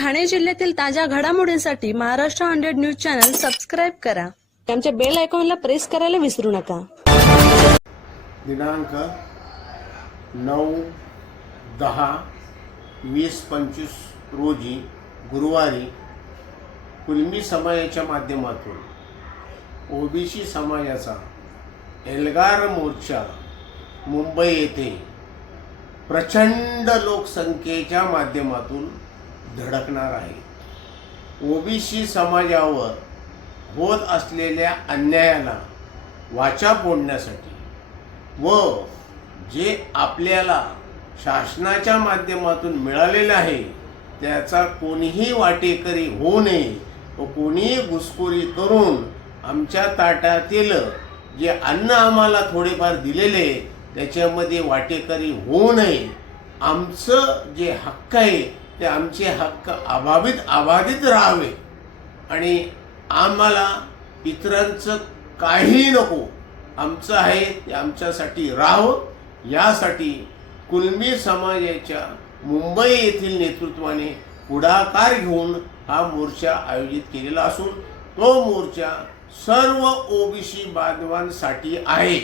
ठाणे जिल्ह्यातील ताज्या घडामोडींसाठी Maharashtra hundred news channel subscribe करा. आमच्या बेल आयकॉनला प्रेस करायला विसरू नका. दिनांक नऊ दहा वीस पंचवीस रोजी गुरुवारी कुलमी समाजाच्या माध्यमातून ओबीसी समाजाचा एल्गार मोर्चा मुंबई येथे प्रचंड लोकसंख्येच्या माध्यमातून धडकणार आहे. ओबीसी समाजावर होत असलेल्या अन्यायाला वाचा फोडण्यासाठी व जे आपल्याला शासनाच्या माध्यमातून मिळालेलं आहे त्याचा कोणीही वाटेकरी होऊ नये व कोणीही घुसखोरी करून आमच्या ताटातील जे अन्न आम्हाला थोडेफार दिलेले त्याच्यामध्ये वाटेकरी होऊ नये. आमचं जे हक्क आहे ते आमचे हक्क अबाधित अबाधित राहावे. आणि आम्हाला इतरांचं काहीही नको. आमचं आहे ते आमच्यासाठी राहो यासाठी कुलमी समाजाच्या मुंबई येथील नेतृत्वाने पुढाकार घेऊन हा मोर्चा आयोजित केलेला असून तो मोर्चा सर्व ओबीसी बांधवांसाठी आहे.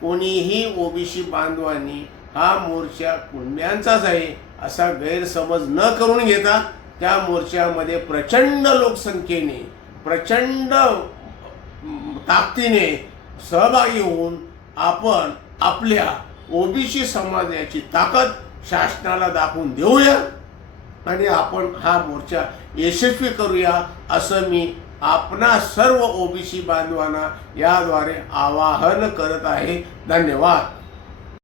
कोणीही ओबीसी बांधवांनी हा मोर्चा कुंड्यांचाच आहे असा गैरसमज न करून घेता त्या मोर्चामध्ये प्रचंड लोकसंख्येने प्रचंड ताकदीने सहभागी होऊन आपण आपल्या ओबीसी समाजाची ताकद शासनाला दाखवून देऊया आणि आपण हा मोर्चा यशस्वी करूया असं मी आपणा सर्व ओबीसी बांधवांना याद्वारे आवाहन करत आहे. धन्यवाद.